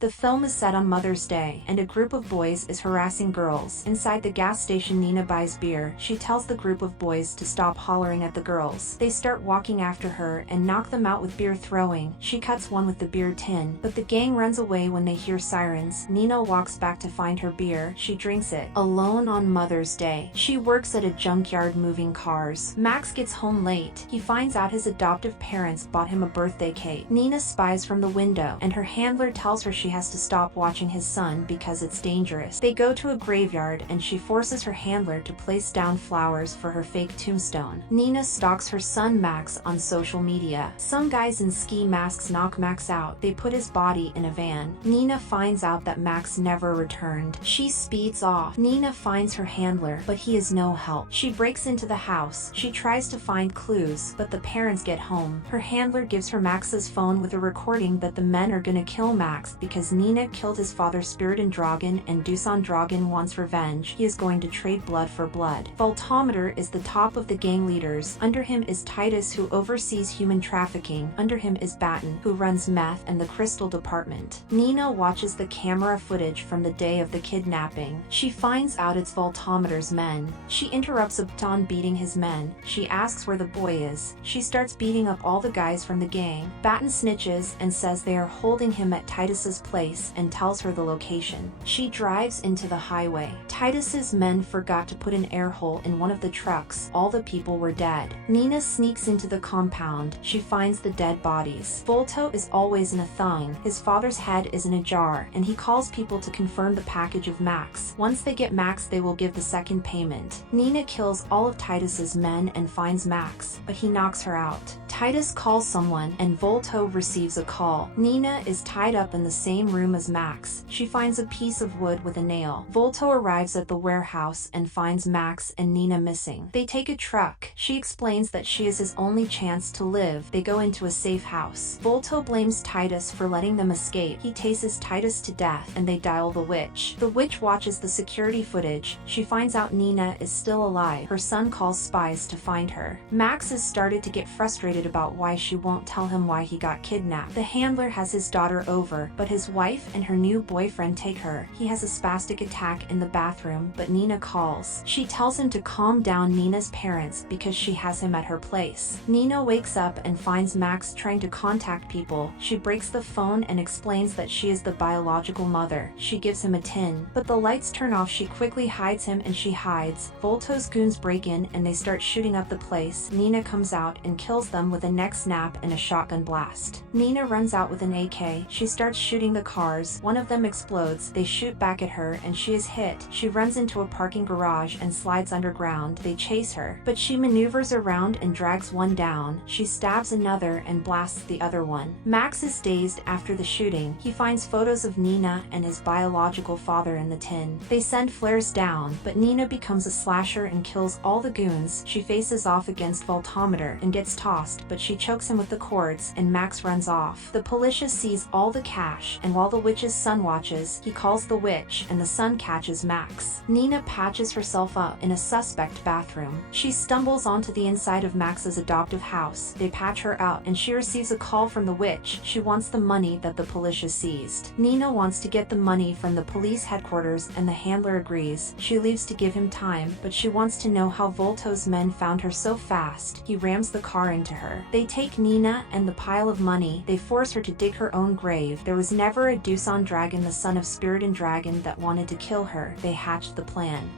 The film is set on Mother's Day, and a group of boys is harassing girls. Inside the gas station, Nina buys beer. She tells the group of boys to stop hollering at the girls. They start walking after her and knock them out with beer throwing. She cuts one with the beer tin, but the gang runs away when they hear sirens. Nina walks back to find her beer. She drinks it alone on Mother's Day. She works at a junkyard moving cars. Max gets home late. He finds out his adoptive parents bought him a birthday cake. Nina spies from the window, and her handler tells her she has to stop watching his son because it's dangerous. They go to a graveyard, and she forces her handler to place down flowers for her fake tombstone. Nina stalks her son Max on social media. Some guys in ski masks knock Max out. They put his body in a van. Nina finds out that Max never returned. She speeds off. Nina finds her handler, but he is no help. She breaks into the house. She tries to find clues, but the parents get home. Her handler gives her Max's phone with a recording that the men are gonna kill Max because Nina killed his father Spiridon Dragon, and Dusan Dragon wants revenge. He is going to trade blood for blood. Voltometer is the top of the gang leaders. Under him is Titus, who oversees human trafficking. Under him is Batten, who runs meth and the crystal department. Nina watches the camera footage from the day of the kidnapping. She finds out it's Voltometer's men. She interrupts Batten beating his men. She asks where the boy is. She starts beating up all the guys from the gang. Batten snitches and says they are holding him at Titus's place and tells her the location. She drives into the highway. Titus's men forgot to put an air hole in one of the trucks. All the people were dead. Nina sneaks into the compound. She finds the dead bodies. Volto is always in a thong. His father's head is in a jar, and he calls people to confirm the package of Max. Once they get Max, they will give the second payment. Nina kills all of Titus's men and finds Max, but he knocks her out. Titus calls someone, and Volto receives a call. Nina is tied up in the same room as Max. She finds a piece of wood with a nail. Volto arrives at the warehouse and finds Max and Nina missing. They take a truck. She explains that she is his only chance to live. They go into a safe house. Volto blames Titus for letting them escape. He tases Titus to death, and they dial the witch. The witch watches the security footage. She finds out Nina is still alive. Her son calls spies to find her. Max has started to get frustrated about why she won't tell him why he got kidnapped. The handler has his daughter over, but his wife and her new boyfriend take her. He has a spastic attack in the bathroom, but Nina calls. She tells him to calm down Nina's parents because she has him at her place. Nina wakes up and finds Max trying to contact people. She breaks the phone and explains that she is the biological mother. She gives him a tin, but the lights turn off. She quickly hides him, and she hides. Volto's goons break in and they start shooting up the place. Nina comes out and kills them with a neck snap and a shotgun blast. Nina runs out with an AK. She starts shooting the cars. One of them explodes. They shoot back at her and she is hit. She runs into a parking garage and slides underground. They chase her, but she maneuvers around and drags one down. She stabs another and blasts the other one. Max is dazed after the shooting. He finds photos of Nina and his biological father in the tin. They send flares down, but Nina becomes a slasher and kills all the goons. She faces off against Voltometer and gets tossed, but she chokes him with the cords and Max runs off. The police sees all the cash, and while the witch's son watches, he calls the witch and the son catches Max. Nina patches herself up in a suspect bathroom. She stumbles onto the inside of Max's adoptive house. They patch her up and she receives a call from the witch. She wants the money that the police seized. Nina wants to get the money from the police headquarters and the handler agrees. She leaves to give him time, but she wants to know how Volto's men found her so fast. He rams the car into her. They take Nina and the pile of money. They force her to dig her own grave. There was never a Dusan Dragon, the son of Spiridon Dragon, that wanted to kill her. They hatched the plan.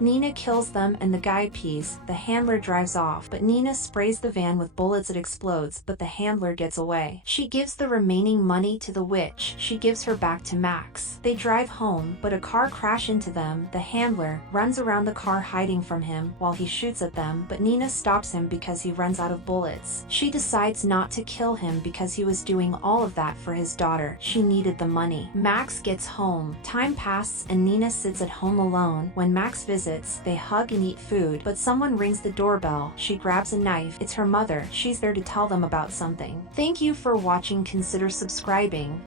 Nina kills them and the guy pees. The handler drives off, but Nina sprays the van with bullets. It explodes, but the handler gets away. She gives the remaining money to the witch. She gives her back to Max. They drive home, but a car crashes into them. The handler runs around the car hiding from him while he shoots at them, but Nina stops him because he runs out of bullets. She decides not to kill him because he was doing all of that for his daughter. She needed the money. Max gets home. Time passes and Nina sits at home alone. When Max visits, they hug and eat food, but someone rings the doorbell. She grabs a knife. It's her mother. She's there to tell them about something. Thank you for watching. Consider subscribing.